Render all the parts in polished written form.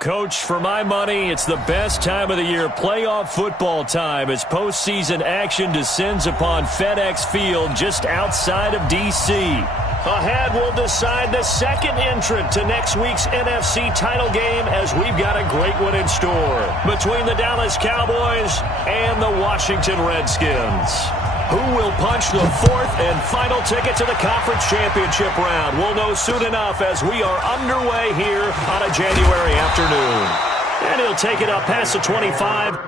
Coach, for my money, it's the best time of the year, playoff football time, as postseason action descends upon FedEx Field just outside of D.C. Ahead, we'll decide the second entrant to next week's NFC title game, as we've got a great one in store between the Dallas Cowboys and the Washington Redskins. Who will punch the fourth and final ticket to the conference championship round? We'll know soon enough as we are underway here on a January afternoon. And he'll take it up past the 25.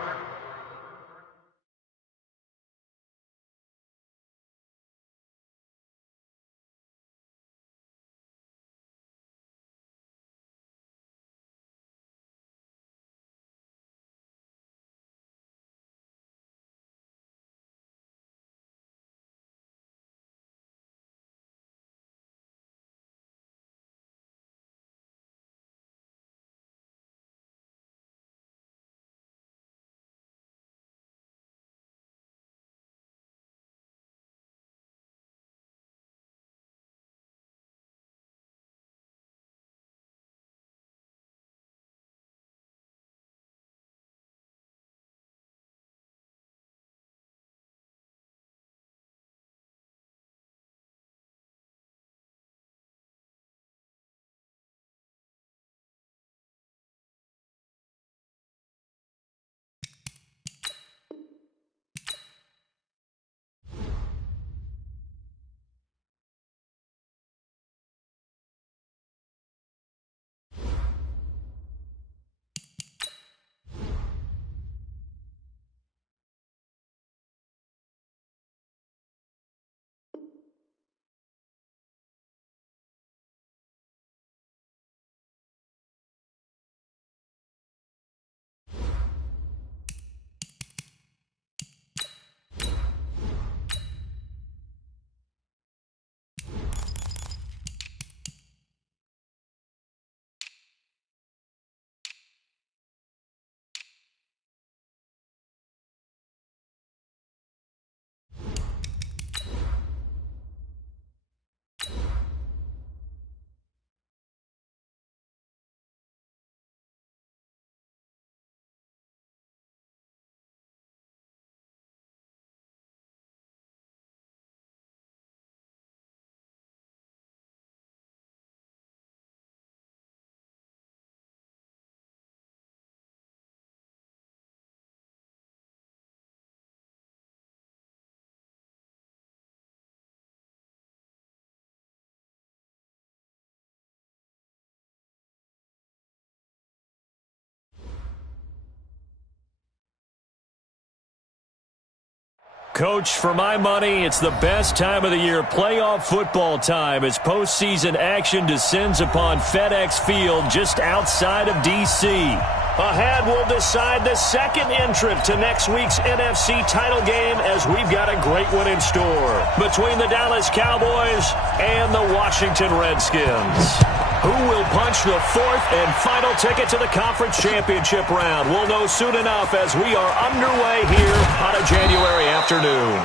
Coach, for my money, it's the best time of the year, playoff football time, as postseason action descends upon FedEx Field just outside of D.C. Ahead, we'll decide the second entrant to next week's NFC title game, as we've got a great one in store between the Dallas Cowboys and the Washington Redskins. Who will punch the fourth and final ticket to the conference championship round? We'll know soon enough as we are underway here on a January afternoon.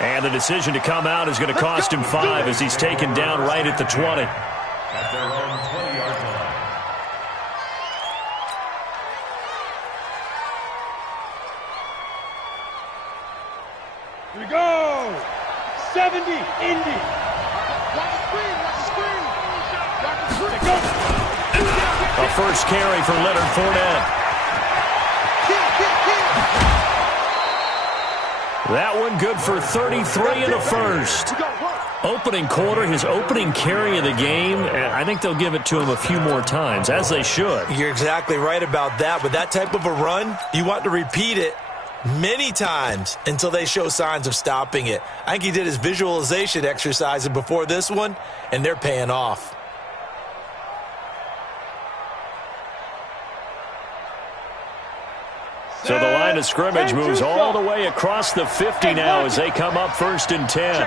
And the decision to come out is going to cost him 5 as he's taken down right at the 20. At their own 20-yard line. Here we go! 70, Indy! Watch the screen, watch the screen! A first carry for Leonard Fournette. That one good for 33 in the first. Opening quarter, his opening carry of the game, and I think they'll give it to him a few more times, as they should. You're exactly right about that. With that type of a run, you want to repeat it many times until they show signs of stopping it. I think he did his visualization exercise before this one, and they're paying off. So the line of scrimmage moves all the way across the 50 now as they come up 1st and 10.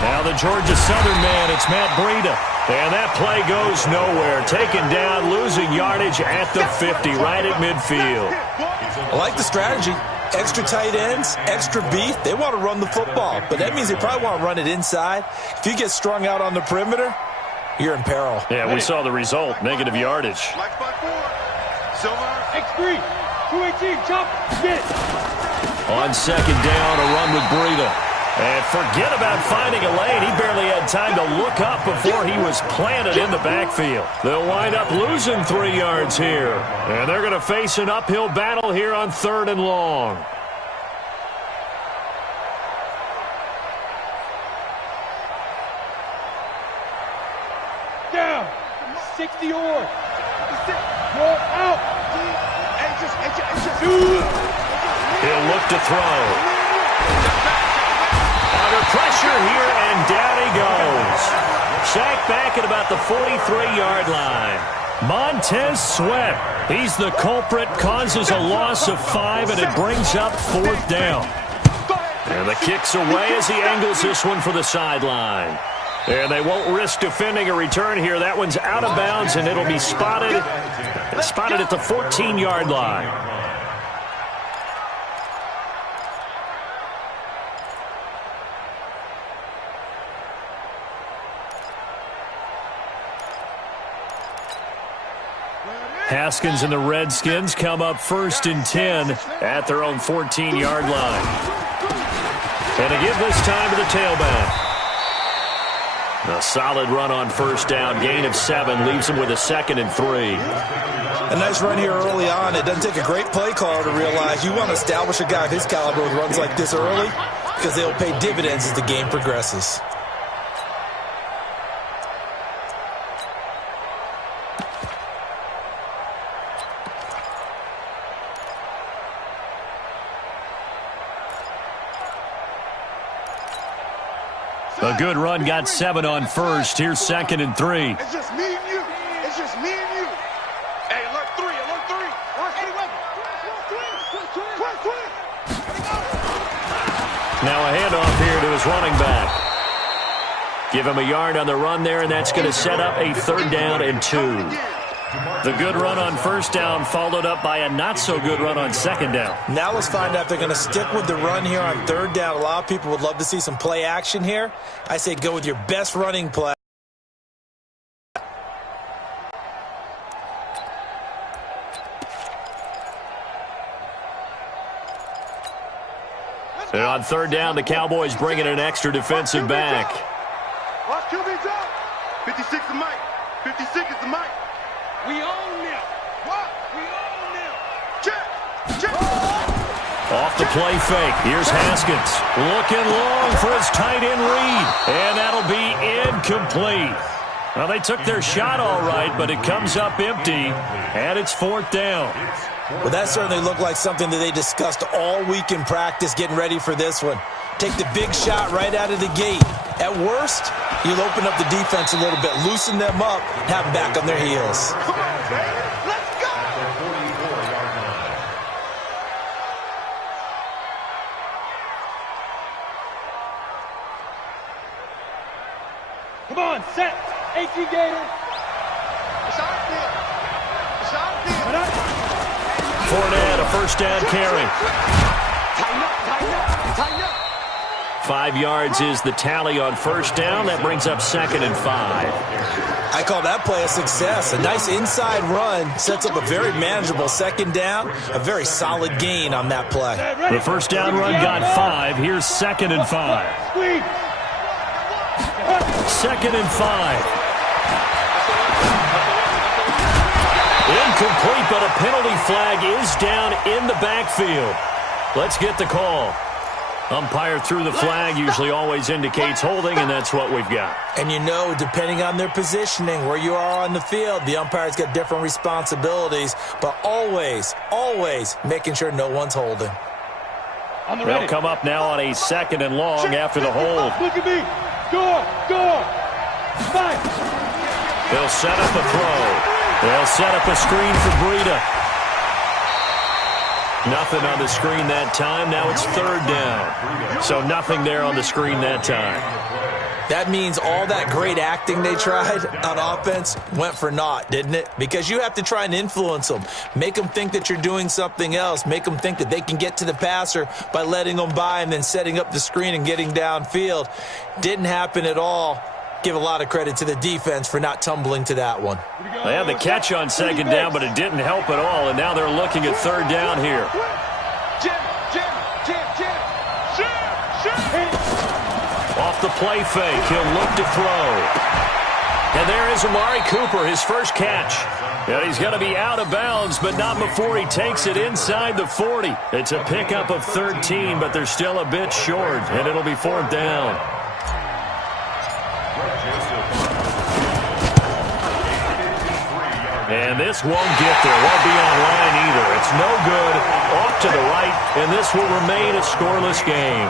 Now the Georgia Southern man, it's Matt Breida. And that play goes nowhere. Taken down, losing yardage at the 50, right at midfield. I like the strategy. Extra tight ends, extra beef. They want to run the football, but that means they probably want to run it inside. If you get strung out on the perimeter, you're in peril. Yeah, we saw the result, negative yardage. X3, 218, chop, get it. On second down, a run with Breida. And forget about finding a lane. He barely had time to look up before he was planted in the backfield. They'll wind up losing 3 yards here. And they're going to face an uphill battle here on 3rd and long. Down, 60 or. You're out. He'll look to throw. Under pressure here, and down he goes. Sacked back at about the 43-yard line. Montez Sweat, he's the culprit, causes a loss of 5, and it brings up 4th down. And the kick's away as he angles this one for the sideline. And they won't risk defending a return here. That one's out of bounds, and it'll be spotted at the 14-yard line. Haskins and the Redskins come up 1st and 10 at their own 14-yard line. And they give this time to the tailback. A solid run on 1st down, gain of 7, leaves them with a 2nd and 3. A nice run here early on. It doesn't take a great play caller to realize you want to establish a guy of his caliber with runs like this early because they'll pay dividends as the game progresses. A good run, got 7 on 1st. Here's 2nd and 3. It's just me and you. It's just me and you. Hey, alert 3, alert 3. Now a handoff here to his running back. Give him a yard on the run there, and that's going to set up a 3rd down and 2. The good run on 1st down followed up by a not-so-good run on 2nd down. Now let's find out if they're going to stick with the run here on 3rd down. A lot of people would love to see some play action here. I say go with your best running play. And on 3rd down, the Cowboys bring in an extra defensive back. Watch QB's up. 56 is Mike. 56 is the Mike. We own them. What? We own them. Check. Off the play fake. Here's Haskins. Looking long for his tight end read. And that'll be incomplete. Well, they took their shot all right, but it comes up empty. And it's 4th down. Well, that certainly looked like something that they discussed all week in practice getting ready for this one. Take the big shot right out of the gate. At worst, you'll open up the defense a little bit, loosen them up, and have them back on their heels. Come on, baby. Let's go. Come on, set. AT Gator. It's our field. It's our field. Fournette, a 1st down carry. Tighten up. 5 yards is the tally on 1st down. That brings up 2nd and 5. I call that play a success. A nice inside run sets up a very manageable 2nd down. A very solid gain on that play. The 1st down run got 5. Here's 2nd and 5. 2nd and 5. Incomplete, but a penalty flag is down in the backfield. Let's get the call. Umpire threw the flag, usually always indicates holding, and that's what we've got. And you know, depending on their positioning, where you are on the field, the umpire's got different responsibilities, but always, always making sure no one's holding. They'll come up now on a 2nd and long after the hold. Look at me. Go. Fight. They'll set up a throw. They'll set up a screen for Breida. Nothing on the screen that time. Now it's 3rd down. So nothing there on the screen that time. That means all that great acting they tried on offense went for naught, didn't it? Because you have to try and influence them. Make them think that you're doing something else. Make them think that they can get to the passer by letting them by and then setting up the screen and getting downfield. Didn't happen at all. Give a lot of credit to the defense for not tumbling to that one. They had the catch on second down, but it didn't help at all, and now they're looking at third down here. Off the play fake, he'll look to throw. And there is Amari Cooper, his first catch. Yeah, he's going to be out of bounds, but not before he takes it inside the 40. It's a pickup of 13, but they're still a bit short, and it'll be fourth down. And this won't get there. Won't be online either. It's no good. Off to the right, and this will remain a scoreless game.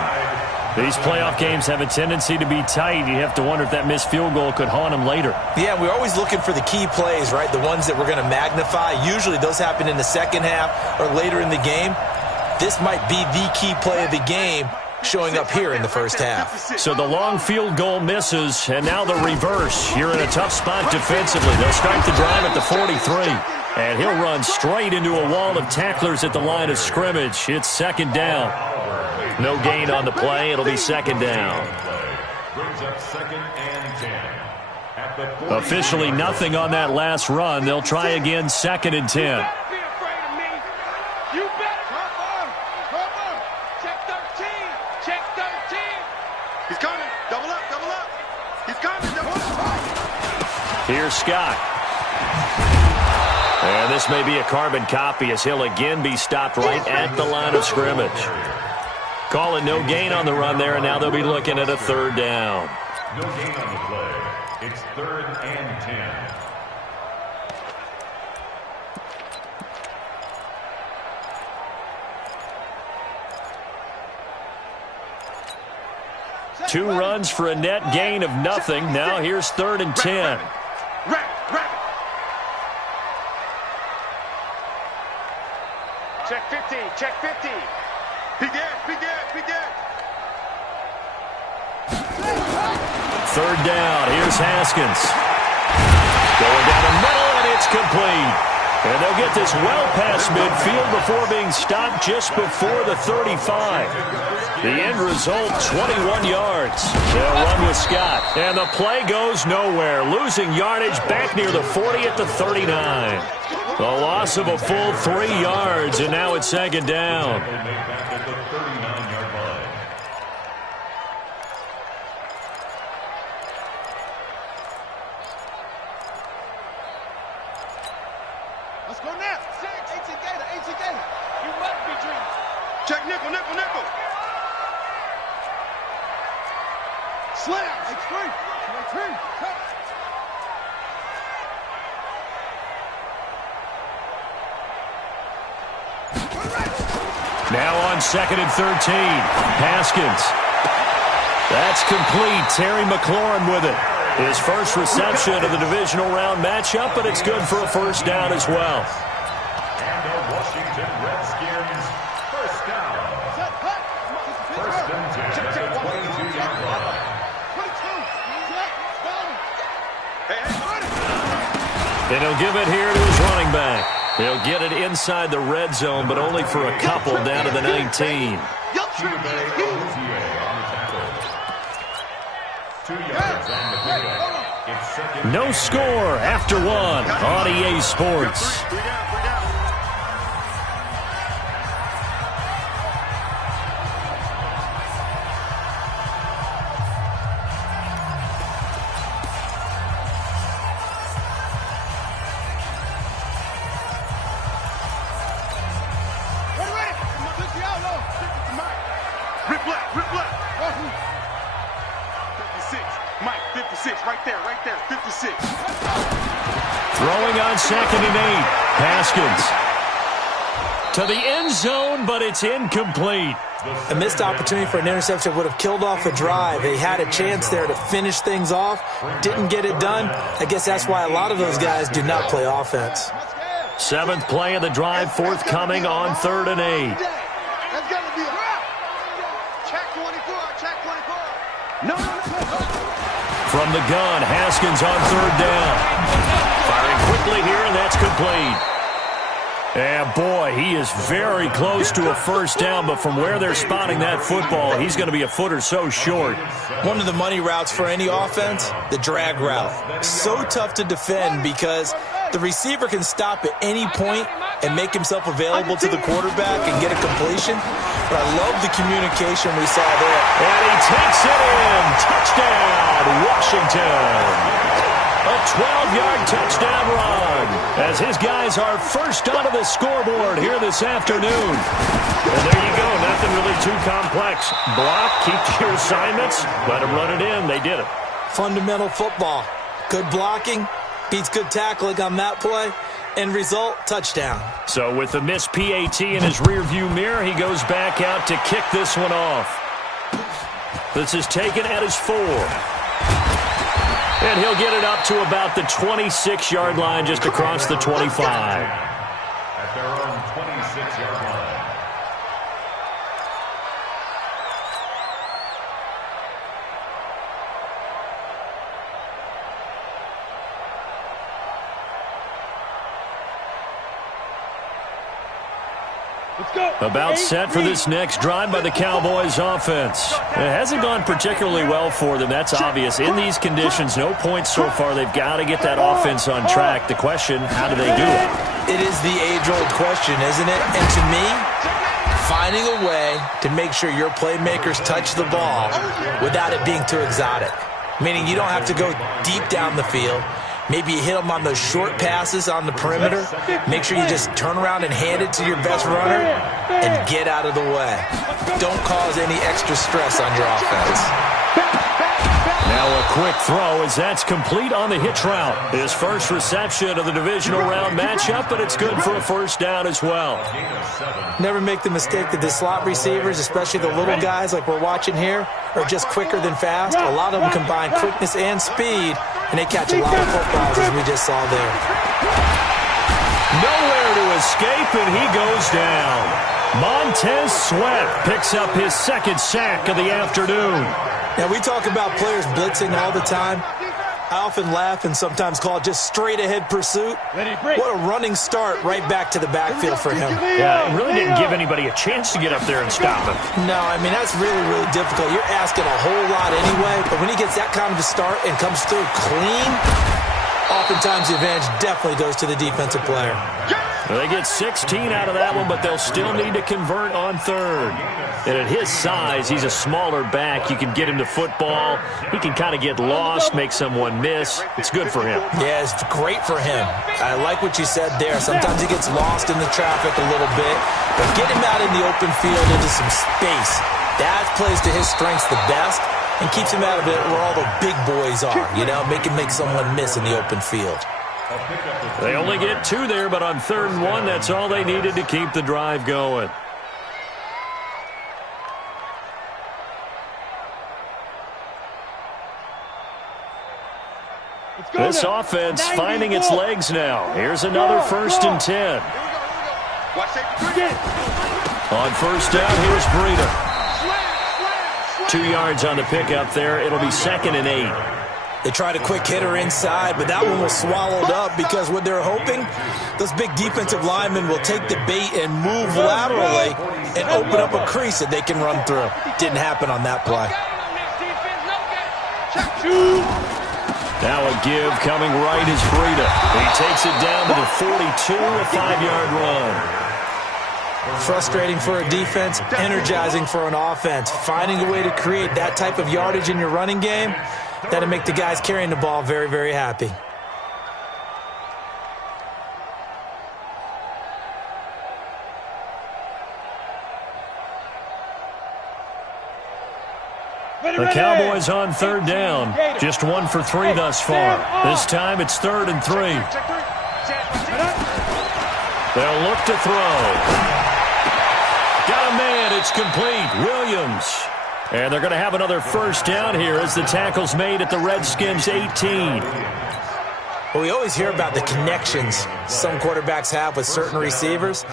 These playoff games have a tendency to be tight. You have to wonder if that missed field goal could haunt them later. Yeah, we're always looking for the key plays, right? The ones that we're going to magnify. Usually those happen in the second half or later in the game. This might be the key play of the game showing up here in the first half. So the long field goal misses, and now the reverse. You're in a tough spot defensively. They'll start the drive at the 43. And he'll run straight into a wall of tacklers at the line of scrimmage. It's second down. No gain on the play. It'll be second down. Officially nothing on that last run. They'll try again, second and 10. He's coming. Double up, double up. He's coming. Double up. Here's Scott. And this may be a carbon copy as he'll again be stopped right at the line of scrimmage. Call it no gain on the run there, and now they'll be looking at a third down. No gain on the play. It's third and 10. Two runs for a net gain of nothing. Now here's third and 10. Check 50, check 50. Be dead, be dead, be dead. Third down, here's Haskins. Going down the middle, and it's complete. And they'll get this well past midfield before being stopped just before the 35. The end result, 21 yards. They'll run with Scott. And the play goes nowhere. Losing yardage back near the 40 at the 39. The loss of a full 3 yards, and now it's second down. Let's go now. 18 Gator, 18 Gator. You must be dreaming. Check nickel, nickel, nickel. Slam. Extreme. Extreme. Now on second and 13. Haskins. That's complete. Terry McLaurin with it. His first reception of the divisional round matchup, but it's good for a first down as well. And the Washington Redskins first down. First and 10 at the 22-yard line. And he'll give it here to his running back. He'll get it inside the red zone, but only for a couple down to the 19. 2 yards on the pickup. It's second. No score after one on EA Sports. Right there, 56. Throwing on second and 8. Haskins to the end zone, but it's incomplete. A missed opportunity for an interception would have killed off a drive. They had a chance there to finish things off. Didn't get it done. I guess that's why a lot of those guys do not play offense. Seventh play of the drive, forthcoming on third and 8. That's got to be a check 24, check 24. No. From the gun, Haskins on third down. Firing quickly here, and that's complete. And boy, he is very close to a first down, but from where they're spotting that football, he's going to be a foot or so short. One of the money routes for any offense, the drag route. So tough to defend because the receiver can stop at any point and make himself available to the quarterback and get a completion. But I love the communication we saw there. And he takes it in. Touchdown, Washington. A 12-yard touchdown run as his guys are first onto the scoreboard here this afternoon. And there you go. Nothing really too complex. Block, keep to your assignments, let them run it in. They did it. Fundamental football. Good blocking beats good tackling on that play. End result, touchdown. So with the missed PAT in his rearview mirror, he goes back out to kick this one off. This is taken at his 4. And he'll get it up to about the 26-yard line just across the 25. At their own 26-yard line. About set for this next drive by the Cowboys offense. It hasn't gone particularly well for them. That's obvious. In these conditions, no points so far. They've got to get that offense on track. The question, how do they do it? It is the age-old question, isn't it? And to me, finding a way to make sure your playmakers touch the ball without it being too exotic. Meaning you don't have to go deep down the field. Maybe you hit them on those short passes on the perimeter. Make sure you just turn around and hand it to your best runner and get out of the way. Don't cause any extra stress on your offense. Now a quick throw as that's complete on the hitch route. His first reception of the divisional round matchup, but it's good for a first down as well. Never make the mistake that the slot receivers, especially the little guys like we're watching here, are just quicker than fast. A lot of them combine quickness and speed, and they catch a lot of footballs, as we just saw there. Nowhere to escape, and he goes down. Montez Sweat picks up his second sack of the afternoon. Now, we talk about players blitzing all the time. I often laugh and sometimes call it just straight-ahead pursuit. What a running start right back to the backfield for him. Yeah, it really didn't give anybody a chance to get up there and stop him. No, I mean, that's really, really difficult. You're asking a whole lot anyway, but when he gets that kind of a start and comes through clean, oftentimes the advantage definitely goes to the defensive player. Well, they get 16 out of that one, but they'll still need to convert on third. And at his size, he's a smaller back. You can get him to football. He can kind of get lost, make someone miss. It's good for him. Yeah, it's great for him. I like what you said there. Sometimes he gets lost in the traffic a little bit, but get him out in the open field into some space. That plays to his strengths the best and keeps him out of it where all the big boys are, you know, make someone miss in the open field. They only get 2 there, but on 3rd and 1, that's all they needed to keep the drive going. This offense finding its legs now. Here's another 1st and 10. On first down, here's Breida. 2 yards on the pickup there. It'll be 2nd and 8. They tried a quick hitter inside, but that one was swallowed up because what they're hoping, those big defensive linemen will take the bait and move laterally and open up a crease that they can run through. Didn't happen on that play. Now a give coming right is Breida. He takes it down to the 42, a 5-yard run. Frustrating for a defense, energizing for an offense. Finding a way to create that type of yardage in your running game, that'll make the guys carrying the ball very, very happy. The Cowboys on 3rd down. Just 1 for 3 thus far. This time it's 3rd and 3. They'll look to throw. Got a man. It's complete. Williams. And they're going to have another first down here as the tackle's made at the Redskins' 18. Well, we always hear about the connections some quarterbacks have with certain receivers.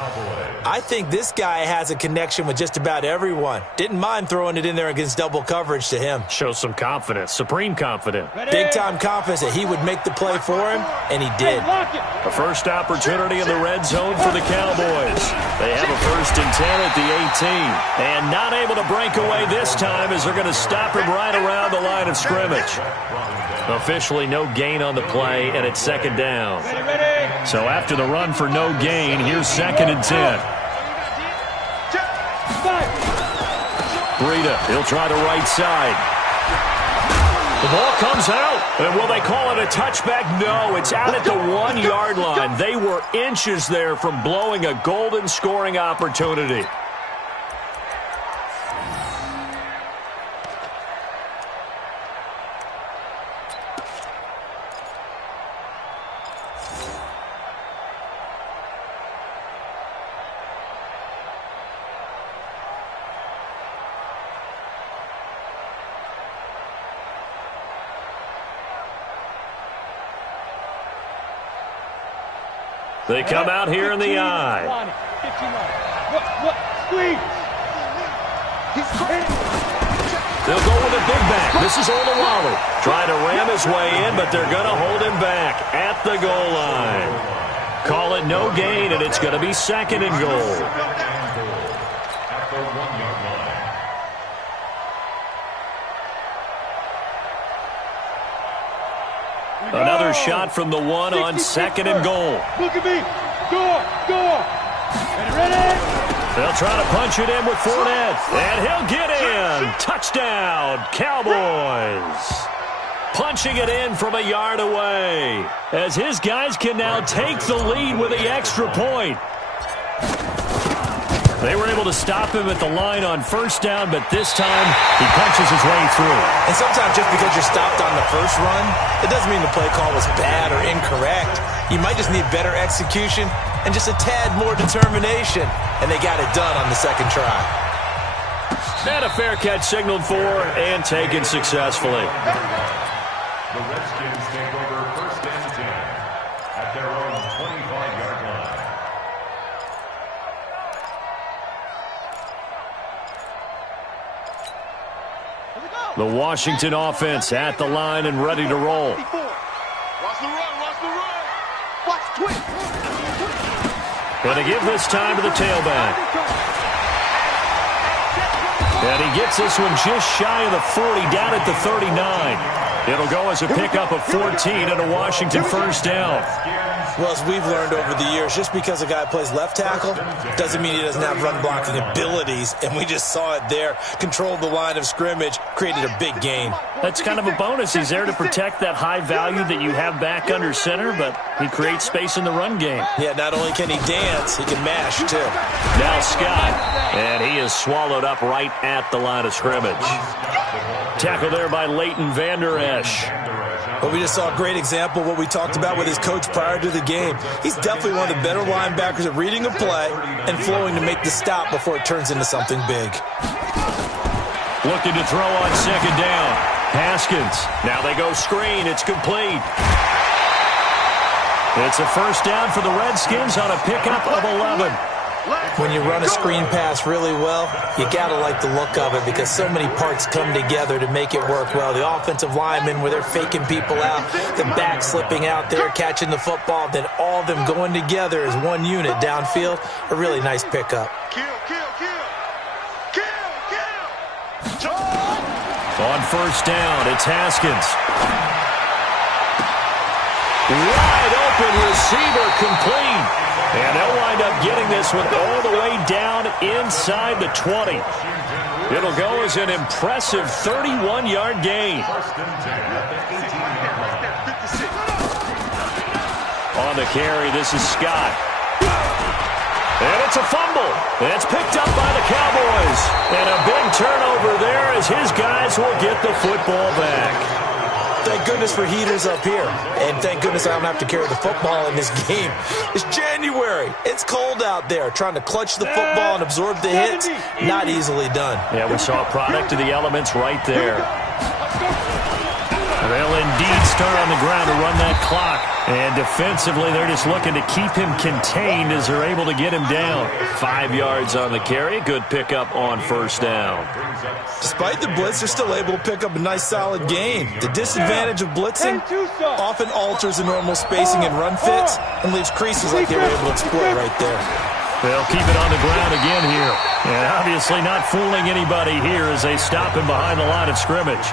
I think this guy has a connection with just about everyone. Didn't mind throwing it in there against double coverage to him. Shows some confidence, supreme confidence. Big-time confidence that he would make the play for him, and he did. A first opportunity in the red zone for the Cowboys. They have a 1st and 10 at the 18. And not able to break away this time as they're going to stop him right around the line of scrimmage. Officially no gain on the play, and it's 2nd down. So after the run for no gain, here's 2nd and 10. Breida, he'll try the right side. The ball comes out. And will they call it a touchback? No, it's out at the 1-yard line. They were inches there from blowing a golden scoring opportunity. They come out here in the eye. They'll go with a big back. This is Olawale. Trying to ram his way in, but they're going to hold him back at the goal line. Call it no gain, and it's going to be 2nd and goal. Another shot from the 1 on 2nd and goal. Look at me. Go. Ready? They'll try to punch it in with Fournette, and he'll get in. Touchdown, Cowboys. Punching it in from a yard away, as his guys can now take the lead with the extra point. They were able to stop him at the line on 1st down, but this time he punches his way through. And sometimes just because you're stopped on the first run, it doesn't mean the play call was bad or incorrect. You might just need better execution and just a tad more determination, and they got it done on the 2nd try. And a fair catch signaled for and taken successfully. The Redskins take over 1st and 10 at their own 25-yard line. The Washington offense at the line and ready to roll. Watch the run. Watch twitch. Going to give this time to the tailback. And he gets this one just shy of the 40, down at the 39. It'll go as a pickup of 14 and a Washington 1st down. Well, as we've learned over the years, just because a guy plays left tackle doesn't mean he doesn't have run-blocking abilities, and we just saw it there. Controlled the line of scrimmage, created a big gain. That's kind of a bonus. He's there to protect that high value that you have back under center, but he creates space in the run game. Yeah, not only can he dance, he can mash, too. Now Scott, and he is swallowed up right at the line of scrimmage. Tackle there by Leighton Vander Esch. Well, we just saw a great example of what we talked about with his coach prior to the game. He's definitely one of the better linebackers at reading a play and flowing to make the stop before it turns into something big. Looking to throw on 2nd down. Haskins. Now they go screen. It's complete. It's a 1st down for the Redskins on a pickup of 11. When you run a screen pass really well, you got to like the look of it because so many parts come together to make it work well. The offensive linemen, where they're faking people out, the back slipping out there, catching the football, then all of them going together as one unit downfield. A really nice pickup. Kill. On 1st down, it's Haskins. Wide open receiver, complete. And they'll wind up getting this one all the way down inside the 20. It'll go as an impressive 31-yard gain. On the carry, this is Scott. And it's a fumble. It's picked up by the Cowboys. And a big turnover there as his guys will get the football back. Thank goodness for heaters up here. And thank goodness I don't have to carry the football in this game. It's January. It's cold out there. Trying to clutch the football and absorb the hits, not easily done. Yeah, we saw a product of the elements right there. They'll indeed start on the ground to run that clock. And defensively, they're just looking to keep him contained as they're able to get him down. 5 yards on the carry. Good pickup on first down. Despite the blitz, they're still able to pick up a nice, solid gain. The disadvantage of blitzing often alters the normal spacing and run fits and leaves creases like they were able to exploit right there. They'll keep it on the ground again here. And obviously not fooling anybody here as they stop him behind the line of scrimmage.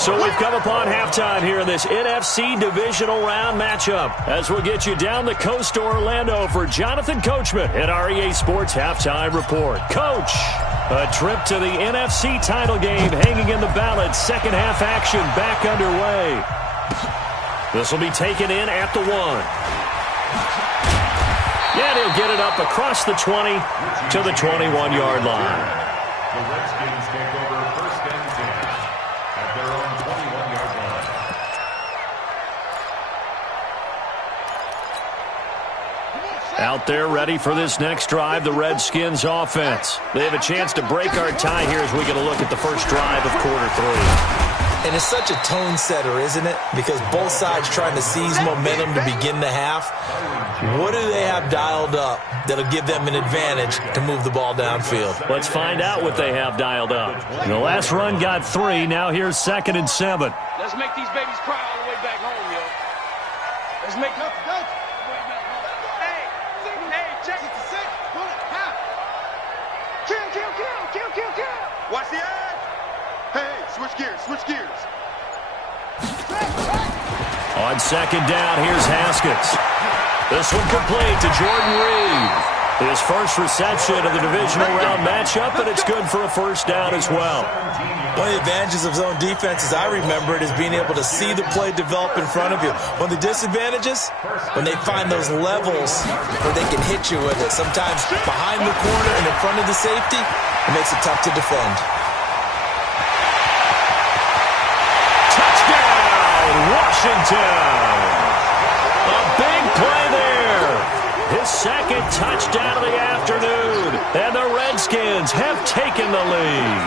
So we've come upon halftime here in this NFC divisional round matchup. As we'll get you down the coast to Orlando for Jonathan Coachman at REA Sports Halftime Report. Coach, a trip to the NFC title game hanging in the balance. Second half action back underway. This will be taken in at the 1. Yeah, he'll get it up across the 20 to the 21-yard line. The Redskins take over first and 10 at their own 21-yard line. Out there ready for this next drive, the Redskins offense. They have a chance to break our tie here as we get a look at the first drive of quarter 3. And it's such a tone setter, isn't it? Because both sides trying to seize momentum to begin the half. What do they have dialed up that'll give them an advantage to move the ball downfield? Let's find out what they have dialed up. The last run got 3. Now here's 2nd and 7. Let's make these babies cry all the way back home, yo. Let's make them. Check it to 6. Pull it. Half. Kill. Watch the edge. Hey, switch gears. On 2nd down, here's Haskins. This one complete to Jordan Reed. His first reception of the divisional round matchup, and it's good for a first down as well. One of the advantages of zone defense, as I remember it, is being able to see the play develop in front of you. One of the disadvantages, when they find those levels where they can hit you with it. Sometimes behind the corner and in front of the safety, it makes it tough to defend. Washington. A big play there. His second touchdown of the afternoon. And the Redskins have taken the lead.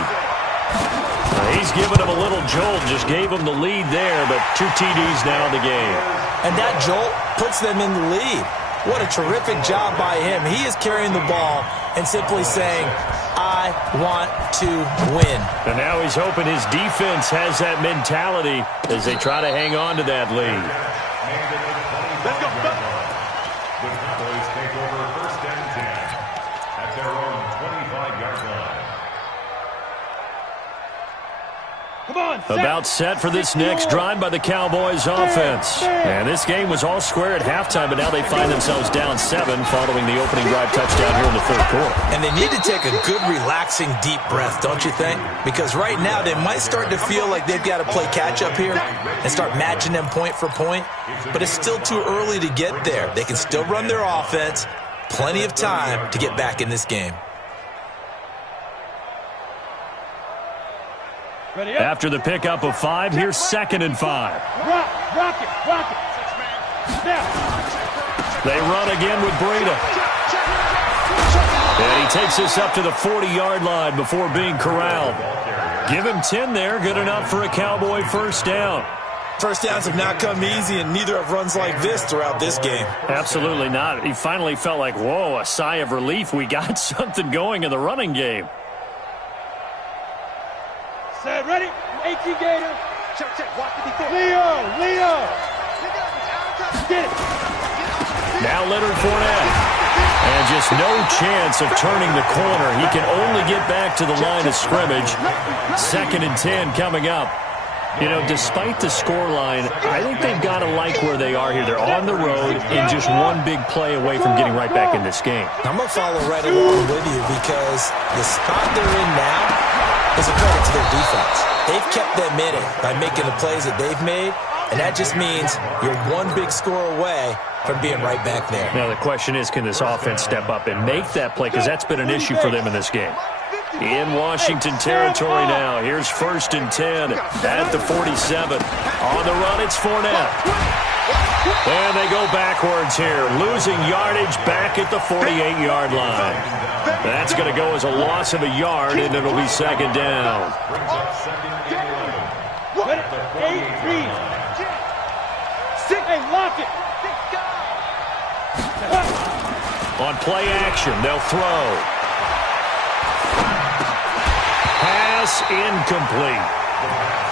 He's given him a little jolt. Just gave him the lead there, but 2 TDs now in the game. And that jolt puts them in the lead. What a terrific job by him. He is carrying the ball and simply saying, I want to win. And now he's hoping his defense has that mentality as they try to hang on to that lead. Let's go. The Cowboys take over first and 10 at their own 25-yard line. About set for this next drive by the Cowboys offense. And this game was all square at halftime, but now they find themselves down 7 following the opening drive touchdown here in the 3rd quarter. And they need to take a good, relaxing, deep breath, don't you think? Because right now they might start to feel like they've got to play catch-up here and start matching them point for point. But it's still too early to get there. They can still run their offense. Plenty of time to get back in this game. After the pickup of 5, here's 2nd and 5. Rock it. They run again with Breida. And he takes this up to the 40-yard line before being corralled. Give him 10 there, good enough for a Cowboy first down. First downs have not come easy, and neither have runs like this throughout this game. Absolutely not. He finally felt like, whoa, a sigh of relief. We got something going in the running game. Set, ready? 18 Gator. Check. Watch the defense. Leo. Get it. Now Leonard Fournette. And just no chance of turning the corner. He can only get back to the line of scrimmage. 2nd and 10 coming up. You know, despite the scoreline, I think they've got to like where they are here. They're on the road and just one big play away from getting right back in this game. I'm going to follow right along with you because the spot they're in now is a credit to their defense. They've kept them in it by making the plays that they've made, and that just means you're one big score away from being right back there. Now the question is, can this offense step up and make that play? Because that's been an issue for them in this game. In Washington territory now. Here's 1st and 10 at the 47. On the run, it's Fournette. And they go backwards here, losing yardage back at the 48-yard line. That's going to go as a loss of a yard, and it'll be 2nd down. Brings up 2nd and 11. 8, 3. 6, hey, lock it. On play action, they'll throw. Pass incomplete.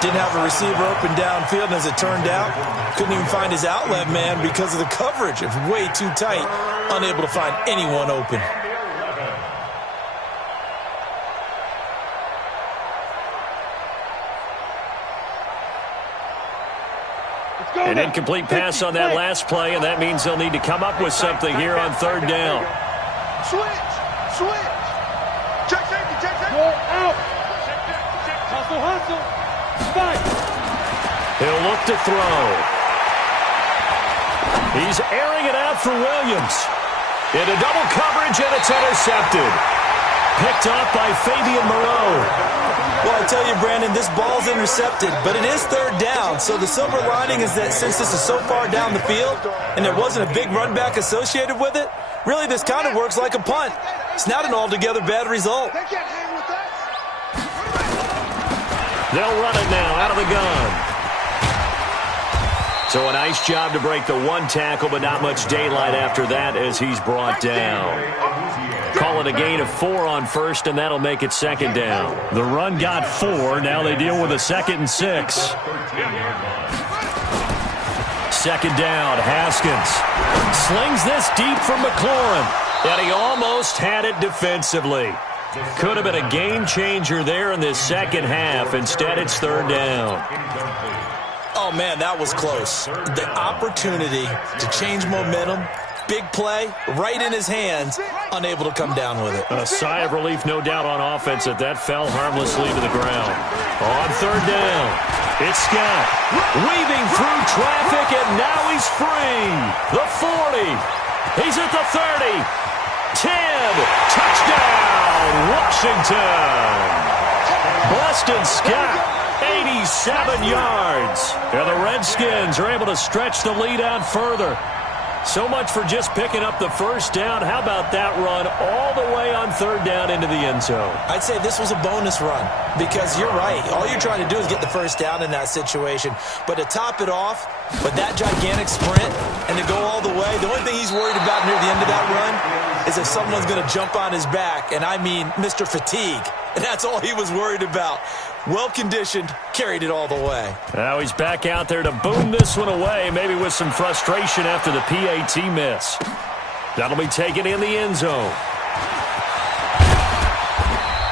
Didn't have a receiver open downfield, and as it turned out, couldn't even find his outlet man because of the coverage. It was way too tight, unable to find anyone open. An incomplete pass on that last play, and that means they'll need to come up with something here on third down. Switch! Check safety, check safety! Go out! Hustle! Fight! He'll look to throw. He's airing it out for Williams. Into double coverage, and it's intercepted. Picked off by Fabian Moreau. Well, I tell you, Brandon, this ball's intercepted, but it is third down. So the silver lining is that since this is so far down the field and there wasn't a big run back associated with it, really this kind of works like a punt. It's not an altogether bad result. They can't hang with us. They'll run it now out of the gun. So a nice job to break the one tackle, but not much daylight after that as he's brought down. Call it a gain of 4 on first, and that'll make it second down. The run got 4. Now they deal with a 2nd and 6. Second down, Haskins. Slings this deep from McLaurin. And he almost had it defensively. Could have been a game changer there in this second half. Instead, it's third down. Oh, man, that was close. The opportunity to change momentum, big play, right in his hands, unable to come down with it. A sigh of relief, no doubt, on offense that fell harmlessly to the ground. On third down, it's Scott. Weaving through traffic, and now he's free. The 40. He's at the 30. 10. Touchdown, Washington. Boston Scott. 87 yards. And the Redskins are able to stretch the lead out further. So much for just picking up the first down. How about that run all the way on third down into the end zone? I'd say this was a bonus run because you're right. All you're trying to do is get the first down in that situation. But to top it off with that gigantic sprint and to go all the way, the only thing he's worried about near the end of that run is if someone's going to jump on his back. And I mean Mr. Fatigue. And that's all he was worried about. Well-conditioned, carried it all the way. Now he's back out there to boom this one away, maybe with some frustration after the PAT miss. That'll be taken in the end zone.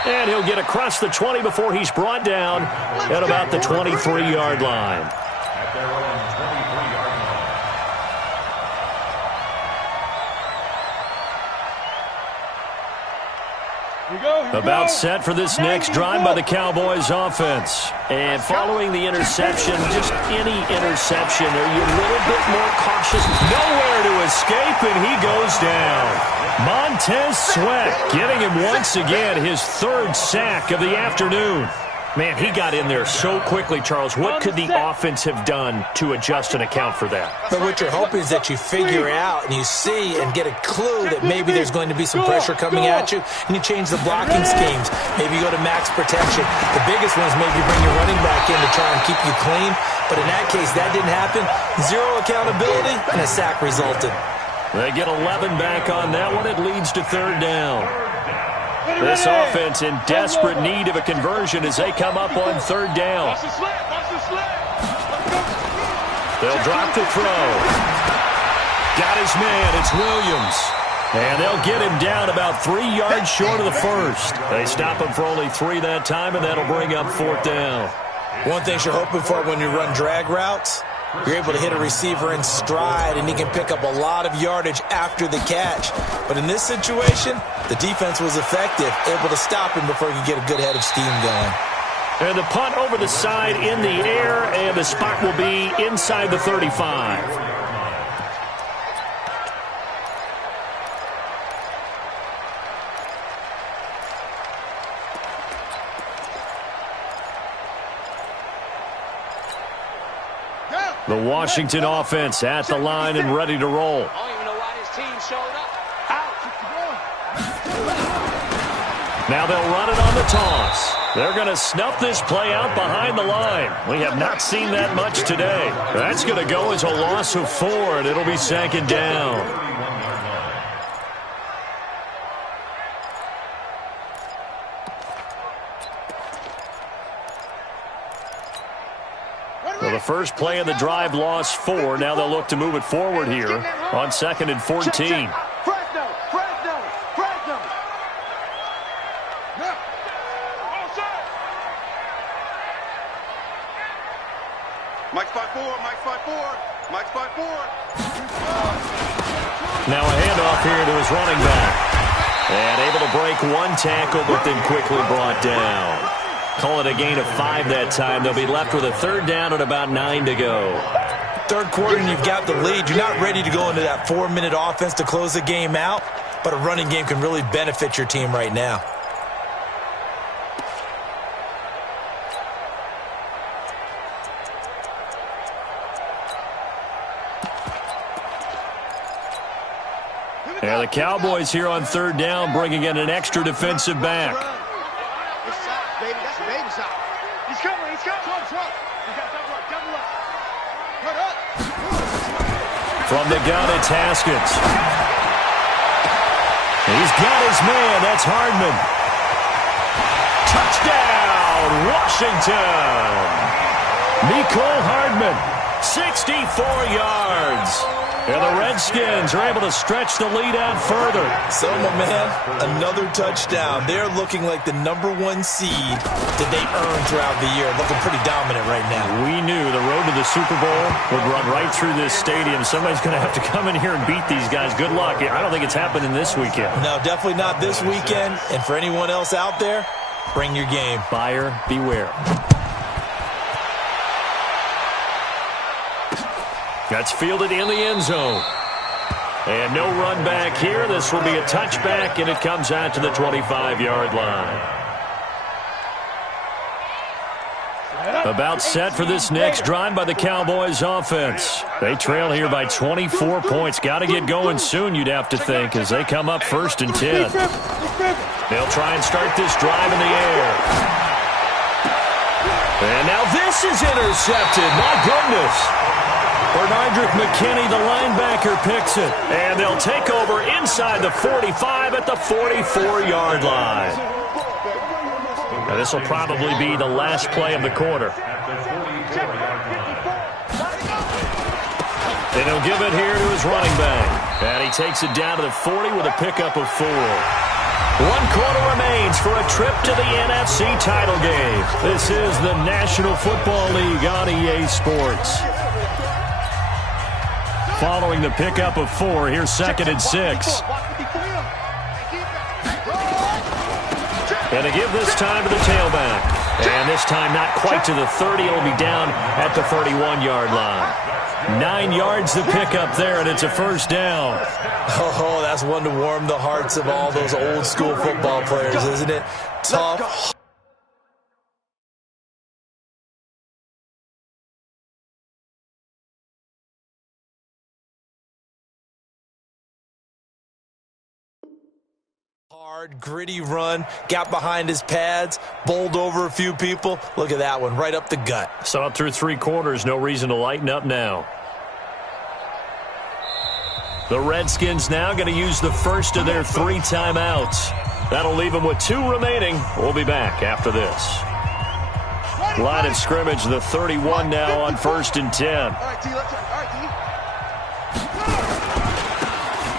And he'll get across the 20 before he's brought down at about the 23-yard line. At their own 23-yard line. About set for this next drive by the Cowboys offense. And following the interception, just any interception, are you a little bit more cautious? Nowhere to escape, and he goes down. Montez Sweat getting him once again his 3rd sack of the afternoon. Man, he got in there so quickly, Charles. What could the offense have done to adjust and account for that? But what you're hoping is that you figure out and you see and get a clue that maybe there's going to be some pressure coming at you, and you change the blocking schemes. Maybe you go to max protection. The biggest one is maybe bring your running back in to try and keep you clean. But in that case, that didn't happen. 0 accountability, and a sack resulted. They get 11 back on that one. It leads to third down. This offense in desperate need of a conversion as they come up on third down. They'll drop the throw. Got his man. It's Williams. And they'll get him down about 3 yards short of the first. They stop him for only 3 that time, and that'll bring up fourth down. One thing you're hoping for when you run drag routes, you're able to hit a receiver in stride, and he can pick up a lot of yardage after the catch. But in this situation, the defense was effective, able to stop him before he could get a good head of steam going. And the punt over the side in the air, and the spot will be inside the 35. The Washington offense at the line and ready to roll. I don't even know why this team showed up. Now they'll run it on the toss. They're going to snuff this play out behind the line. We have not seen that much today. That's going to go as a loss of 4, and it'll be second down. the first play of the drive lost 4. Now they'll look to move it forward here on 2nd and 14. Fresno. Mike's 5-4. Mike's 5-4. Now a handoff here to his running back. And able to break one tackle, but then quickly brought down. Call it a gain of 5 that time. They'll be left with a 3rd down and about 9 to go. Third quarter and you've got the lead. You're not ready to go into that 4-minute offense to close the game out, but a running game can really benefit your team right now. Yeah, the Cowboys here on 3rd down, bringing in an extra defensive back. From the gun, it's Haskins. He's got his man. That's Hardman. Touchdown, Washington. Mecole Hardman, 64 yards. And the Redskins are able to stretch the lead out further. So, my man, another touchdown. They're looking like the #1 seed that they earned throughout the year. Looking pretty dominant right now. We knew the road to the Super Bowl would run right through this stadium. Somebody's going to have to come in here and beat these guys. Good luck. I don't think it's happening this weekend. No, definitely not this weekend. And for anyone else out there, bring your game. Buyer beware. That's fielded in the end zone. And no run back here. This will be a touchback, and it comes out to the 25-yard line. About set for this next drive by the Cowboys offense. They trail here by 24 points. Got to get going soon, you'd have to think, as they come up 1st and 10. They'll try and start this drive in the air. And now this is intercepted. My goodness. Bernardrick McKinney, the linebacker, picks it. And they'll take over inside the 45 at the 44-yard line. Now this will probably be the last play of the quarter. And he'll give it here to his running back. And he takes it down to the 40 with a pickup of 4. 1 quarter remains for a trip to the NFC title game. This is the National Football League on EA Sports. Following the pickup of 4, here's 2nd and 6. And to give this time to the tailback. And this time not quite to the 30. It'll be down at the 31-yard line. 9 yards to pick up there, and it's a 1st down. Oh, that's one to warm the hearts of all those old-school football players, isn't it? Tough. Hard, gritty run, got behind his pads, bowled over a few people. Look at that one, right up the gut. Saw it through 3 quarters, no reason to lighten up now. The Redskins now going to use the first of their 3 timeouts. That'll leave them with 2 remaining. We'll be back after this. Line of scrimmage, the 31 now on 1st and 10.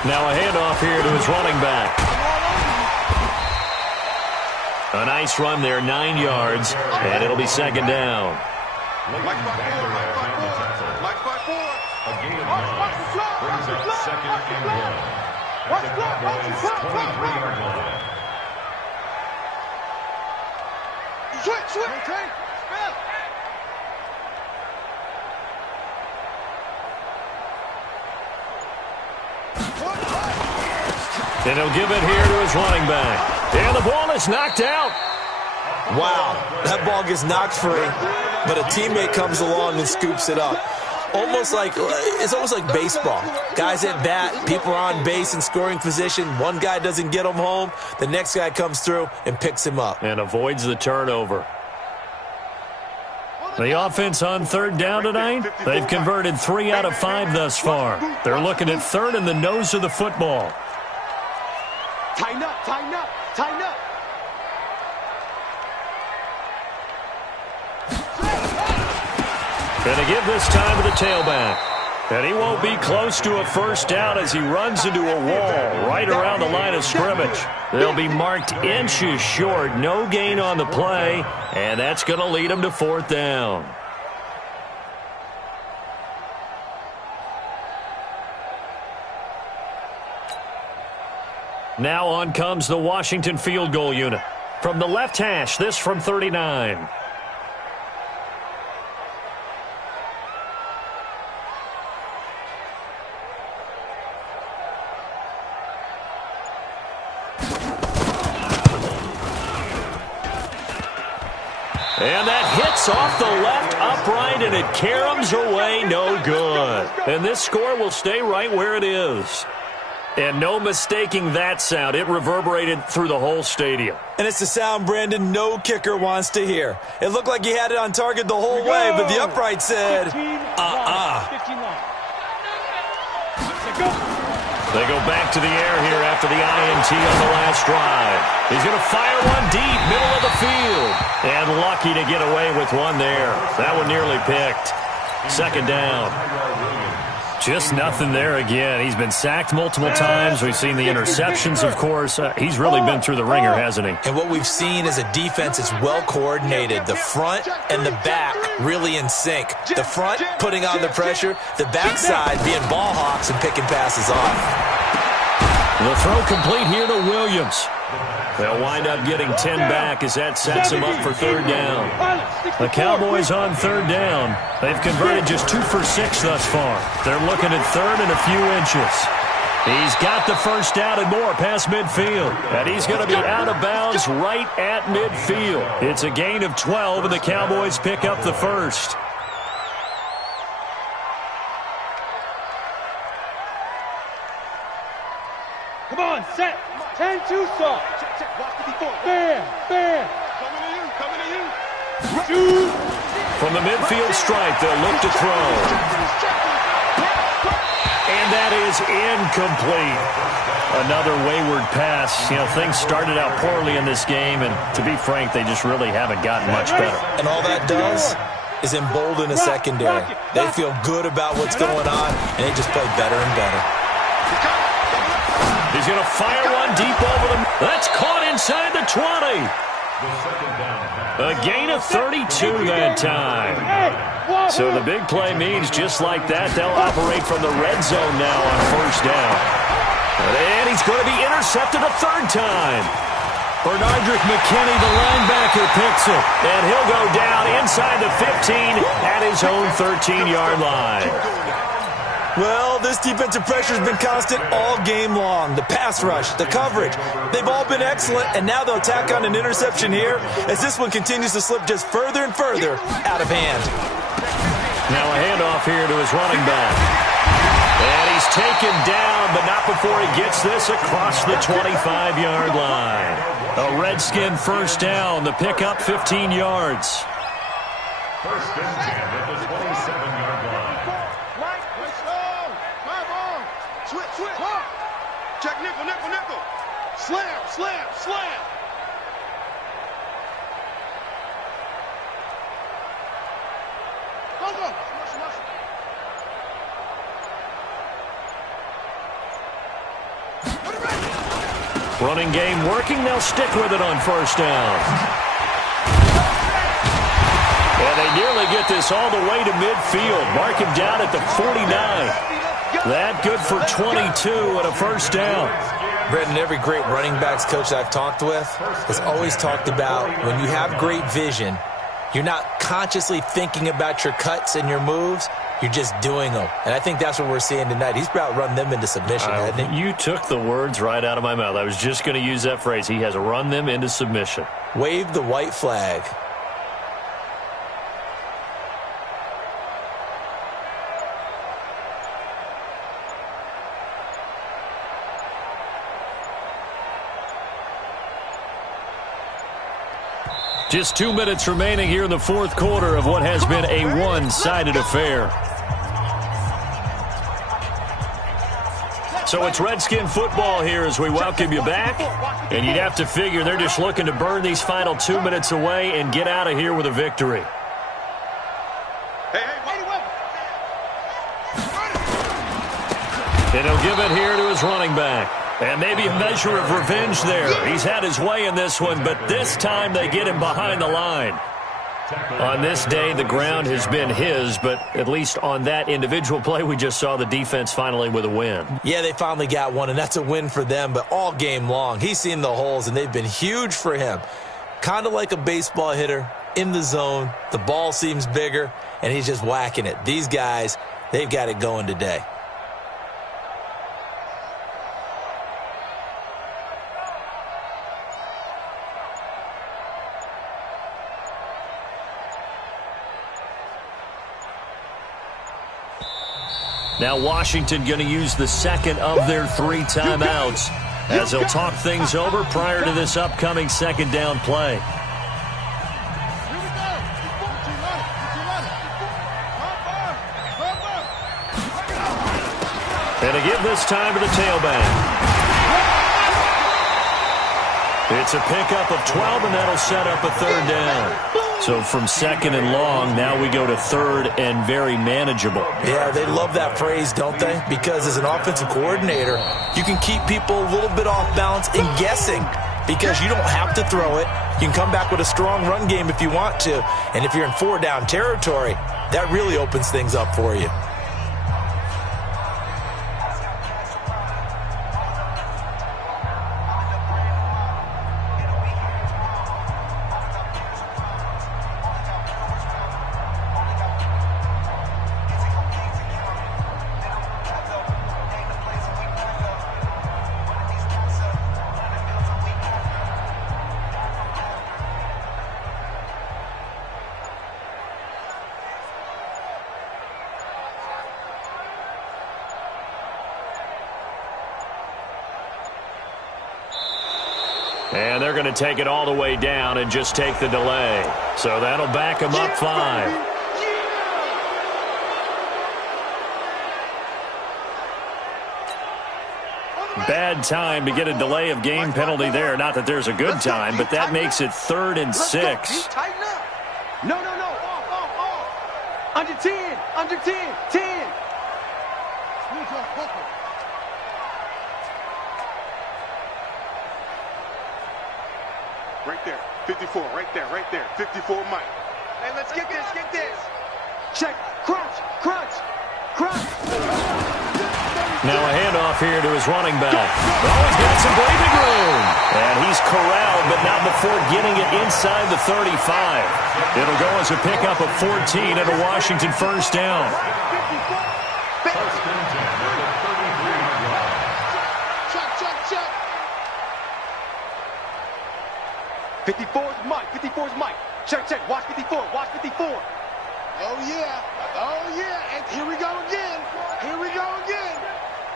Now a handoff here to his running back. A nice run there, 9 yards, and it'll be 2nd down. Mike's 5-4. A gain of 9 brings up 2nd and 1. The Cowboys 23-yard line. Switch. Okay. And he'll give it here to his running back. And the ball is knocked out. Wow, that ball gets knocked free, but a teammate comes along and scoops it up. It's almost like baseball. Guys at bat, people are on base in scoring position. One guy doesn't get him home. The next guy comes through and picks him up. And avoids the turnover. The offense on 3rd down tonight, they've converted 3 out of 5 thus far. They're looking at 3rd in the nose of the football. Tighten up. And they give this time to the tailback. And he won't be close to a first down as he runs into a wall right around the line of scrimmage. They'll be marked inches short. No gain on the play, and that's going to lead him to fourth down. Now on comes the Washington field goal unit. From the left hash, this from 39. And that hits off the left upright, and it caroms away, no good. And this score will stay right where it is. And no mistaking that sound. It reverberated through the whole stadium. And it's the sound, Brandon, no kicker wants to hear. It looked like he had it on target the whole way, but the upright said, They go back to the air here after the INT on the last drive. He's going to fire one deep, middle of the field. And lucky to get away with one there. That one nearly picked. Second down. Just nothing there again. He's been sacked multiple times. We've seen the interceptions, of course. He's really been through the ringer, hasn't he? And what we've seen is a defense that's well coordinated. The front and the back really in sync. The front putting on the pressure, the backside being ball hawks and picking passes off. The throw complete here to Williams. They'll wind up getting 10 back as that sets them up for third down. The Cowboys on third down. They've converted just 2 for 6 thus far. They're looking at third and a few inches. He's got the first down and more past midfield. And he's going to be out of bounds right at midfield. It's a gain of 12, and the Cowboys pick up the first. Come on, set. 10-2 stop. Bam, bam. Coming to you. Shoot. From the midfield stripe, they'll look to throw. And that is incomplete. Another wayward pass. You know, things started out poorly in this game, and to be frank, they just really haven't gotten much better. And all that does is embolden a secondary. They feel good about what's going on, and they just play better and better. He's going to fire one deep over them. That's caught inside the 20. A gain of 32 that time. So the big play means just like that, they'll operate from the red zone now on first down. And he's going to be intercepted a third time. Bernardrick McKinney, the linebacker, picks it. And he'll go down inside the 15 at his own 13-yard line. Well, this defensive pressure has been constant all game long. The pass rush, the coverage, they've all been excellent, and now they'll tack on an interception here as this one continues to slip just further and further out of hand. Now a handoff here to his running back. And he's taken down, but not before he gets this across the 25-yard line. A Redskin first down, the pickup 15 yards. First and 10 at the 27-yard line. Switch. Check nickel. Slam. Go. Running game working. They'll stick with it on first down. And they nearly get this all the way to midfield. Mark him down at the 49. That good for 22 and a first down. Brendan, every great running backs coach I've talked with has always talked about when you have great vision, you're not consciously thinking about your cuts and your moves. You're just doing them. And I think that's what we're seeing tonight. He's about run them into submission, hasn't he? You took the words right out of my mouth. I was just going to use that phrase. He has run them into submission. Wave the white flag. Just 2 minutes remaining here in the fourth quarter of what has been a one-sided affair. So it's Redskin football here as we welcome you back. And you'd have to figure they're just looking to burn these final 2 minutes away and get out of here with a victory. Hey, And he'll give it here to his running back. And maybe a measure of revenge there. He's had his way in this one, but this time they get him behind the line. On this day, the ground has been his, but at least on that individual play, we just saw the defense finally with a win. Yeah, they finally got one, and that's a win for them, but all game long, he's seen the holes, and they've been huge for him. Kind of like a baseball hitter in the zone. The ball seems bigger, and he's just whacking it. These guys, they've got it going today. Now Washington going to use the second of their 3 timeouts as they'll talk things over prior to this upcoming second down play. And to give this time to the tailback. It's a pickup of 12, and that'll set up a third down. So from second and long, now we go to third and very manageable. Yeah, they love that phrase, don't they? Because as an offensive coordinator, you can keep people a little bit off balance and guessing because you don't have to throw it. You can come back with a strong run game if you want to. And if you're in 4-down territory, that really opens things up for you. And they're going to take it all the way down and just take the delay. So that'll back them up 5. Bad time to get a delay of game penalty there. Not that there's a good time, but that makes it 3rd and 6. No. Under 10. Under 10. 10. Right there, 54, right there, 54 Mike. Hey, let's get this. Check, crunch. Now a handoff here to his running back. Oh, he's got some breathing room. And he's corralled, but not before getting it inside the 35. It'll go as a pickup of 14 and a Washington first down. 54's Mike. Check. Watch 54. Oh, yeah. And here we go again.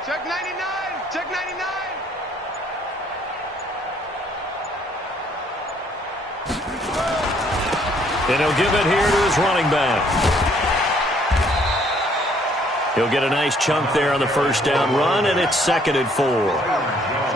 Check 99. And he'll give it here to his running back. He'll get a nice chunk there on the first down run, and it's 2nd and 4.